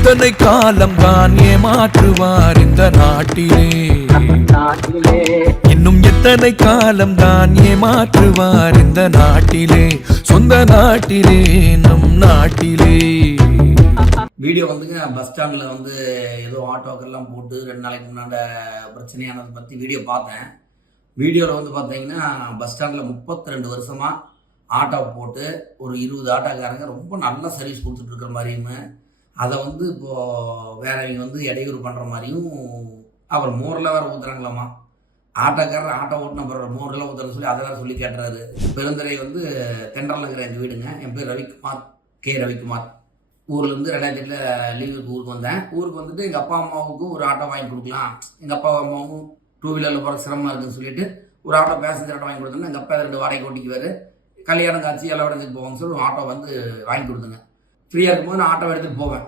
எத்தனை காலம் தான் ஏமாற்றுவார் இந்த நாட்டிலே, இன்னும் எத்தனை காலம் தான் ஏமாற்றுவார் இந்த நாட்டிலே, சொந்த நாட்டிலே நம் நாட்டிலே. வீடியோ வந்துங்க பஸ் ஸ்டாண்டில் வந்து ஏதோ ஆட்டோக்கெல்லாம் போட்டு 2 நாளைக்கு முன்னாடி பிரச்சனையானதை பற்றி வீடியோ பார்த்தேன். வீடியோவில் வந்து பார்த்தீங்கன்னா பஸ் ஸ்டாண்டில் 32 வருஷமாக ஆட்டோ போட்டு ஒரு 20 ஆட்டோக்காரங்க ரொம்ப நல்ல சர்வீஸ் கொடுத்துட்டு இருக்கிற மாதிரியும், அதை வந்து இப்போது வேறவங்க வந்து இடையூறு பண்ணுற மாதிரியும், அப்புறம் மோரில் வேறு ஊற்றுறாங்களாமா. ஆட்டோக்காரர் ஆட்டோ ஓட்டின அப்புறம் மோரில் ஊற்றுறன்னு சொல்லி அதை வேறு சொல்லி கேட்டுறாரு. பெருந்துறை வந்து தென்றல் இருக்கிற எங்கள் வீடுங்க. என் பேர் ரவிக்குமார், கே ரவிக்குமார். ஊர்லேருந்து 2008 லீவுக்கு ஊருக்கு வந்தேன். ஊருக்கு வந்துட்டு எங்கள் அப்பா அம்மாவுக்கு ஒரு ஆட்டோ வாங்கி கொடுக்கலாம், எங்கள் அப்பா அம்மாவும் 2 வீலரில் போகிற சிரமமாக இருக்குதுன்னு சொல்லிட்டு ஒரு ஆட்டோ பேசஞ்சர் ஆட்டோ வாங்கி கொடுத்தோன்னா எங்கள் அப்பா 2 வாடகை ஓட்டிக்குவார். கல்யாணம் காட்சி எல்லாம் இடத்துக்கு போவாங்க சொல்லி ஒரு ஆட்டோ வந்து வாங்கி கொடுத்துங்க. ஃப்ரீயாக இருக்கும்போது நான் ஆட்டோ எடுத்துகிட்டு போவேன்.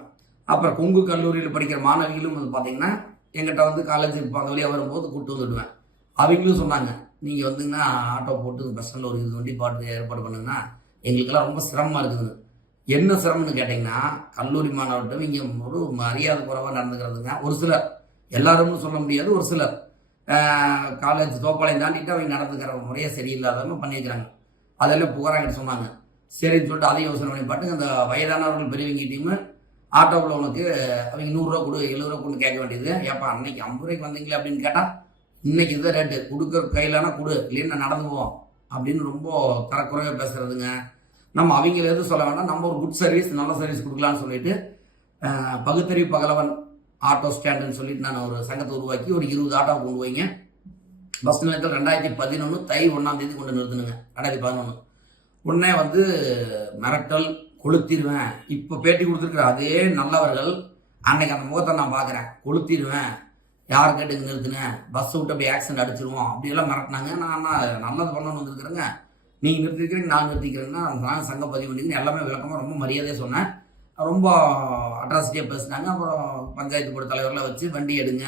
அப்புறம் கொங்கு கல்லூரியில் படிக்கிற மாணவிகளும் வந்து பார்த்திங்கன்னா எங்கிட்ட வந்து காலேஜ் அந்த வழியாக வரும்போது கூப்பிட்டு வந்துடுவேன். அவங்களும் சொன்னாங்க, நீங்கள் வந்துங்கன்னா ஆட்டோ போட்டு பஸ் ஸ்டாண்டில் ஒரு 20 வண்டி பாட்டு ஏற்பாடு பண்ணுங்கன்னா எங்களுக்கெல்லாம் ரொம்ப சிரமமாக இருக்குது. என்ன சிரமம்னு கேட்டிங்கன்னா, கல்லூரி மாணவர்கிட்ட இங்கே ஒரு மரியாதை குறைவாக நடந்துக்கிறதுங்க. ஒரு சிலர், எல்லாரும்னு சொல்ல முடியாது, ஒரு சிலர் காலேஜ் தோப்பாளையம் தாண்டிட்டு அவங்க நடந்துக்கிற முறையே சரியில்லாதவங்க பண்ணியிருக்கிறாங்க. அதெல்லாம் புகாராங்கிட்டு சொன்னாங்க. சரின்னு சொல்லிட்டு அதையும் யோசனை பண்ணி பாட்டுங்க அந்த வயதானவர்கள் பெரியவங்கிட்டையுமே ஆட்டோவில் உனக்கு அவங்க 100 ரூபா கொடு 70 ரூபா கொண்டு கேட்க வேண்டியது. ஏப்பா அன்னைக்கு 50 ரூபாய்க்கு வந்தீங்களே அப்படின்னு கேட்டால் இன்னைக்கு இதுதான் ரேட்டு, கொடுக்குற கையிலானா கொடு, இல்லைன்னா நடந்துவோம் அப்படின்னு ரொம்ப தரக்குறையாக பேசுகிறதுங்க. நம்ம அவங்கள எதுவும் சொல்ல வேண்டாம், நம்ம ஒரு குட் சர்வீஸ் நல்ல சர்வீஸ் கொடுக்கலான்னு சொல்லிட்டு பகுத்தறிவு பகலவன் ஆட்டோ ஸ்டாண்டுன்னு சொல்லிட்டு நான் ஒரு சங்கத்தை உருவாக்கி ஒரு 20 ஆட்டோ கொண்டு போய்ங்க பஸ் நிலையத்தில் 2011 தை 1ஆம் தேதி கொண்டு நிறுத்தணுங்க. 2011 உடனே வந்து மிரட்டல், கொளுத்திடுவேன். இப்போ பேட்டி கொடுத்துருக்குற அதே நல்லவர்கள் அன்னைக்கு அந்த முகத்தை நான் பார்க்குறேன், கொளுத்திடுவேன், யார் கேட்டுக்கு நிறுத்துனேன், பஸ் விட்டு அப்படி ஆக்சிடென்ட் அடிச்சிருவோம் அப்படியெல்லாம் மிரட்டினாங்க. நான் நல்லது பண்ணணும்னு வந்துருக்குறேங்க, நீங்கள் நிறுத்திக்கிறீங்க நான் நிறுத்திக்கிறேங்கன்னா நான் சங்க பதிவு பண்ணிங்கன்னு எல்லாமே விளக்கமாக ரொம்ப மரியாதையாக சொன்னேன். ரொம்ப அட்ராசிட்டியாக பேசினாங்க. அப்புறம் பஞ்சாயத்து போர்டு தலைவரெலாம் வச்சு வண்டி எடுங்க,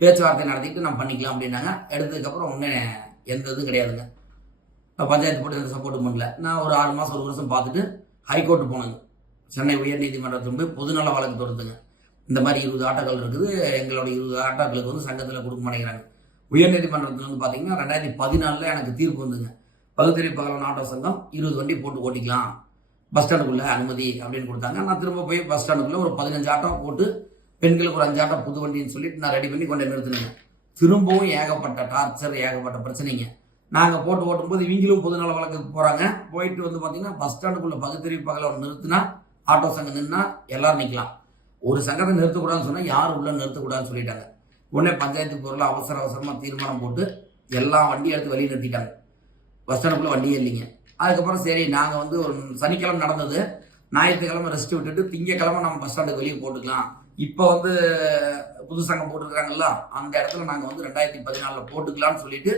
பேச்சுவார்த்தை நடத்திட்டு நான் பண்ணிக்கலாம் அப்படின்னாங்க. எடுத்ததுக்கப்புறம் ஒன்றே எந்த இதுவும் கிடையாதுங்க. பஞ்சாயத்து போர்டு எந்த சப்போர்ட்டும் பண்ணல. நான் ஒரு 6 மாதம் 1 வருஷம் பார்த்துட்டு ஹைகோர்ட்டு போனேங்க. சென்னை உயர்நீதிமன்றத்தில் போய் பொதுநல வழக்கு தொடுத்துங்க. இந்த மாதிரி 20 ஆட்டோக்கள் இருக்குது, எங்களோட 20 ஆட்டோக்களுக்கு வந்து சங்கத்தில் கொடுக்க மாட்டேங்கிறாங்க. உயர்நீதிமன்றத்தில் வந்து பார்த்தீங்கன்னா 2014 எனக்கு தீர்ப்பு வந்துங்க. பகுத்தறிவு பகலவன் ஆட்டோ சங்கம் 20 வண்டி போட்டு ஓட்டிக்கலாம், பஸ் ஸ்டாண்டுக்குள்ளே அனுமதி அப்படின்னு கொடுத்தாங்க. நான் திரும்ப போய் பஸ் ஸ்டாண்டுக்குள்ளே ஒரு 15 ஆட்டோ போட்டு பெண்களுக்கு ஒரு 5 ஆட்டோ புது வண்டின்னு சொல்லிட்டு நான் ரெடி பண்ணி கொண்டு நிறுத்தினேங்க. திரும்பவும் ஏகப்பட்ட டார்ச்சர், ஏகப்பட்ட பிரச்சனைங்க. நாங்கள் போட்டு ஓட்டும்போது இவங்களும் பொதுநல வழக்குக்கு போகிறாங்க. போயிட்டு வந்து பார்த்தீங்கன்னா பஸ் ஸ்டாண்டுக்குள்ளே பகுத்தறிவு பகலவன் நிறுத்தினா ஆட்டோ சங்கம் நின்னா எல்லாரும் நிற்கலாம், ஒரு சங்கத்தை நிறுத்தக்கூடாதுன்னு சொன்னால் யாரும் உள்ளே நிறுத்தக்கூடாதுன்னு சொல்லிட்டாங்க. உடனே பஞ்சாயத்து பொருள் அவசரமாக தீர்மானம் போட்டு எல்லா வண்டியும் எடுத்து வெளியே நிறுத்திட்டாங்க. பஸ் ஸ்டாண்டுக்குள்ளே வண்டியே இல்லைங்க. அதுக்கப்புறம் சரி நாங்கள் வந்து ஒரு சனிக்கிழமை நடந்தது, ஞாயிற்றுக்கிழமை ரெஸ்ட் விட்டுட்டு திங்கக்கிழமை நம்ம பஸ் ஸ்டாண்டுக்கு வெளியே போட்டுக்கலாம். இப்போ வந்து புது சங்கம் போட்டுருக்குறாங்கல்ல, அந்த இடத்துல நாங்கள் வந்து 2014 போட்டுக்கலான்னு சொல்லிட்டு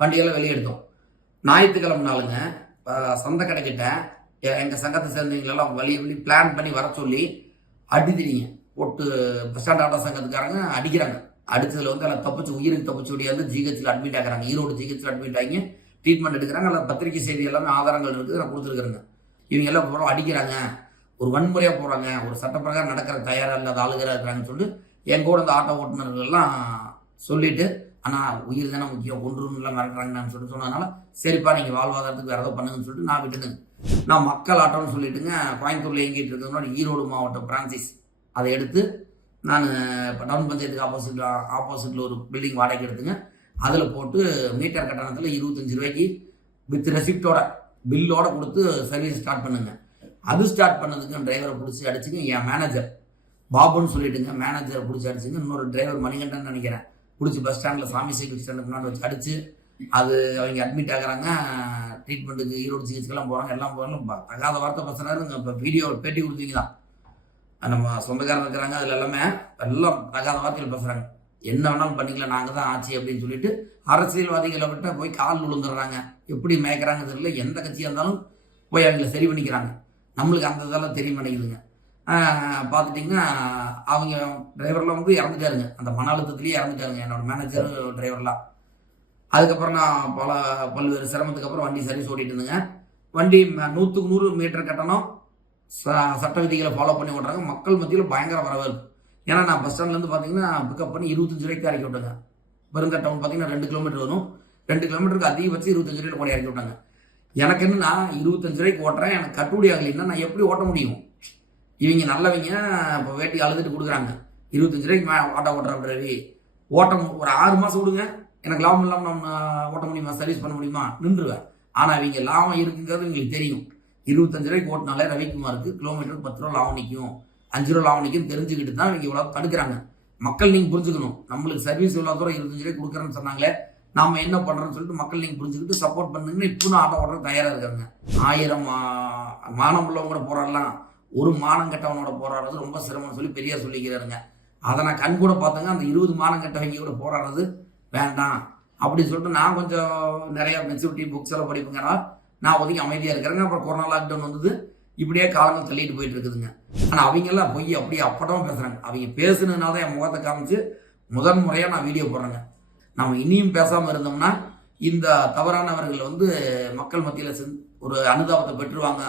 வண்டியெல்லாம் வெளியே எடுத்தோம். ஞாயிற்றுக்கிழமை நாளுங்க சொந்த கடைக்கிட்ட எங்கள் சங்கத்தை சேர்ந்தவங்களெல்லாம் வெளியே பிளான் பண்ணி வர சொல்லி அடித்துறீங்க போட்டு பஸ் ஸ்டாண்ட் ஆட்டோ சங்கத்துக்காரங்க அடிக்கிறாங்க. அடித்ததில் வந்து அதில் தப்பிச்சு உயிருக்கு தப்பிச்சு ஓடியாந்து ஜிஹெச்சில் அட்மிட் ஆகிறாங்க. ஈரோடு ஜிஹெச்சில் அட்மிட் ஆகி ட்ரீட்மெண்ட் எடுக்கிறாங்க. அதில் பத்திரிகை செய்தி எல்லாமே ஆதாரங்கள் இருக்குது, நான் கொடுத்துருக்குறேங்க. இவங்க எல்லாம் போகிறோம் அடிக்கிறாங்க, ஒரு வன்முறையாக போகிறாங்க, ஒரு சட்டப்பிரகாரம் நடக்கிற தயாராக இல்லாத ஆளுகராக இருக்கிறாங்கன்னு சொல்லிட்டு என் கூட அந்த ஆட்டோ ஓட்டுநர்கள்லாம் சொல்லிவிட்டு, ஆனால் உயிர் தானே முக்கியம், ஒன்றுலாம் மிரட்டுறாங்கன்னு சொல்லிட்டு சொன்னதுனால சரிப்பா நீங்கள் வாழ்வாதாரத்துக்கு வேறு ஏதோ பண்ணுங்கன்னு சொல்லிட்டு நான் விட்டுட்டுங்க. நான் மக்கள் ஆட்டோன்னு சொல்லிட்டுங்க கோயம்புத்தூரில் இயங்கிட்டு இருக்கிறதுனால ஈரோடு மாவட்டம் பிரான்சிஸ் அதை எடுத்து நான் இப்போ டவுன் பஞ்சாயத்துக்கு ஆப்போசிட்டில் ஒரு பில்டிங் வாடகை எடுத்துங்க. அதில் போட்டு மீட்டர் கட்டணத்தில் 25 ரூபாய்க்கு வித் ரெசிப்டோட பில்லோட கொடுத்து சர்வீஸ் ஸ்டார்ட் பண்ணுங்க. அது ஸ்டார்ட் பண்ணதுக்கு டிரைவரை பிடிச்சி அடிச்சுங்க. என் மேனேஜர் பாபுன்னு சொல்லிட்டுங்க மேனேஜரை பிடிச்சி அடிச்சுங்க. இன்னொரு டிரைவர் மணிகண்டன் நினைக்கிறேன் பிடிச்சி பஸ் ஸ்டாண்டில் சாமி சைக்கிள் ஸ்டாண்டுக்கு முன்னாடி வச்சு அடிச்சு அது அவங்க அட்மிட் ஆகிறாங்க. ட்ரீட்மெண்ட்டுக்கு ஈரோடு சிகிச்சைக்கெல்லாம் போகிறாங்க. எல்லாம் போகிறாங்க. தகாத வார்த்தை பேசுகிறாரு. இப்போ வீடியோ பேட்டி கொடுத்தீங்க தான் நம்ம சொந்தக்காரங்க இருக்கிறாங்க, அதில் எல்லாமே எல்லாம் தகாத வார்த்தைகள் பேசுகிறாங்க. என்ன வேணாலும் பண்ணிக்கலாம், நாங்கள் தான் ஆச்சு அப்படின்னு சொல்லிட்டு அரசியல்வாதிகளை விட்டு போய் கால் விழுந்துடுறாங்க. எப்படி மேய்க்கிறாங்க தெரியல. எந்த கட்சியாக இருந்தாலும் போய் அவங்கள சரி பண்ணிக்கிறாங்க. நம்மளுக்கு அந்த இதெல்லாம் தெரிய மாட்டேங்குதுங்க. பார்த்துட்டிங்கன்னா அவங்க டிரைவர்லாம் வந்து இறந்துட்டாருங்க, அந்த மன அழுத்தத்துலேயே இறந்துட்டாருங்க என்னோட மேனேஜர் டிரைவர்லாம். அதுக்கப்புறம் நான் பல்வேறு சிரமத்துக்கு அப்புறம் வண்டி சர்வீஸ் ஓட்டிகிட்டு இருந்தேங்க. வண்டி 100க்கு 100 மீட்டர் கட்டணம் சட்ட விதிகளை ஃபாலோ பண்ணி ஓட்டுறாங்க. மக்கள் மத்தியில் பயங்கர வரவேற்பு. ஏன்னா நான் பஸ் ஸ்டாண்ட்லேருந்து பார்த்தீங்கன்னா பிக்கப் பண்ணி 25 ரூபாய்க்கு இறக்கி விட்டாங்க. பெருந்தா டவுன் பார்த்தீங்கன்னா 2 கிலோமீட்டர் வரும். 2 கிலோமீட்டருக்கு அதிகபட்சம் 25 ரூபாய்க்கு கொண்டு இறக்கி விட்டாங்க. எனக்கு என்னன்னா 25 ரூபாய்க்கு ஓட்டுறேன், எனக்கு கட்டுப்படி ஆகலைன்னா நான் எப்படி ஓட்ட முடியும்? இவங்க நல்லவங்க இப்போ வேட்டி அழுதுட்டு கொடுக்குறாங்க. 25 ரூபாய்க்கு ஆட்டோ ஓட்டுற ரவி ஓட்டம் ஒரு 6 மாதம் விடுங்க, எனக்கு லாபம் இல்லாமல் நம்ம ஓட்ட முடியுமா, சர்வீஸ் பண்ண முடியுமா, நின்றுவேன். ஆனால் இவங்க லாபம் இருக்குங்கிறது எங்களுக்கு தெரியும். 25 ரூபாய்க்கு ஓட்டினாலே ரவிக்குமாருக்கு கிலோமீட்டருக்கு 10 ரூபா லாபம் நிற்கும், 5 ரூபா லாபம் நிற்கும் தெரிஞ்சுக்கிட்டு தான் இவங்க இவ்வளோ தடுக்கிறாங்க. மக்கள் நீங்கள் புரிஞ்சுக்கணும். நம்மளுக்கு சர்வீஸ் இவ்வளோ தூரம் 25 ரூபாய்க்கு கொடுக்குறேன்னு சொன்னாங்களே, நாம் என்ன பண்ணுறோன்னு சொல்லிட்டு மக்கள் நீங்கள் புரிஞ்சுக்கிட்டு சப்போர்ட் பண்ணுங்கன்னு இப்போ நான் ஆட்டோ ஓட்டுறது தயாராக இருக்காங்க. 1000 மானம் உள்ளவங்க கூட போராடலாம், ஒரு மானம் கெட்டவனோட போராடுறது ரொம்ப சிரமம்னு சொல்லி பெரியார் சொல்லிக்கிறாருங்க. அதை நான் கண் கூட பார்த்தேங்க. அந்த 20 மானம் கெட்டவங்க கூட போராடுறது வேண்டாம் அப்படின்னு சொல்லிட்டு நான் கொஞ்சம் நிறைய மெச்சூரிட்டி புக்ஸ் எல்லாம் படிப்புங்கன்னா நான் ஒதுக்கி அமைதியாக இருக்கிறேங்க. அப்புறம் கொரோனா லாக்டவுன் வந்தது, இப்படியே காலங்கள் தள்ளிட்டு போயிட்டு இருக்குதுங்க. ஆனால் அவங்கெல்லாம் பொய் அப்படியே அப்பட்டமாக பேசுகிறாங்க. அவங்க பேசுனதுனால தான் என் முகத்தை காமிச்சு முதன் முறையாக நான் வீடியோ போடுறேங்க. நம்ம இனியும் பேசாமல் இருந்தோம்னா இந்த தவறானவர்கள் வந்து மக்கள் மத்தியில் ஒரு அனுதாபத்தை பெற்றுருவாங்க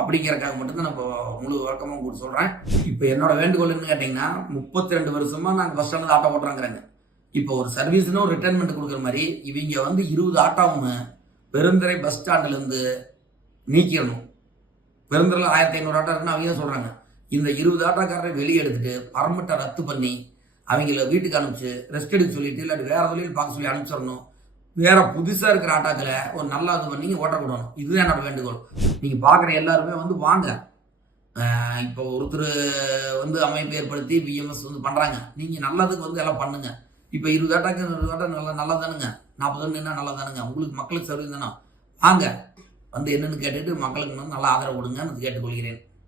அப்படிங்கிறக்காக மட்டும்தான் நான் இப்போ முழு வழக்கமாக உங்களுக்கு சொல்கிறேன். இப்போ என்னோட வேண்டுகோள் என்ன கேட்டிங்கன்னா, 32 வருஷமாக நாங்கள் பஸ் ஸ்டாண்டில் ஆட்டோ ஓட்டுறாங்கிறாங்க. இப்போ ஒரு சர்வீஸ்னு ஒரு ரிட்டர்ன்மெண்ட் கொடுக்குற மாதிரி இவங்க வந்து 20 ஆட்டோவும் பெருந்துறை பஸ் ஸ்டாண்ட்லேருந்து நீக்கிடணும். பெருந்துறையில் 1500 ஆட்டோ இருக்குன்னு அவங்க தான் சொல்கிறாங்க. இந்த 20 ஆட்டோக்காரரை வெளியே எடுத்துட்டு பர்மிட்டை ரத்து பண்ணி அவங்கள வீட்டுக்கு அனுப்பிச்சு ரெஸ்ட் எடுக்க சொல்லிட்டு இல்லாட்டி வேறு தொழில் பார்க்க சொல்லி அனுப்பிச்சிடணும். வேற புதுசாக இருக்கிற ஆட்டோக்களை ஒரு நல்லா இது பண்ணி ஓட்டக்கூடணும். இதுதான் என்னோட வேண்டுகோள். நீங்கள் பார்க்குற எல்லாருமே வந்து வாங்க. இப்போ ஒருத்தர் வந்து அமைப்பு ஏற்படுத்தி பிஎம்எஸ் வந்து பண்ணுறாங்க. நீங்கள் நல்லதுக்கு வந்து எல்லாம் பண்ணுங்கள். இப்போ 20 ஆட்டோக்கு 20 ஆட்டோ நல்லா தானுங்க, 40 நின்னா நல்லா தானுங்க, உங்களுக்கு மக்களுக்கு சர்வீஸ் தானே. வாங்க வந்து என்னென்னு கேட்டுட்டு மக்களுக்கு வந்து நல்லா ஆதரவு கொடுங்கன்னு கேட்டுக்கொள்கிறேன்.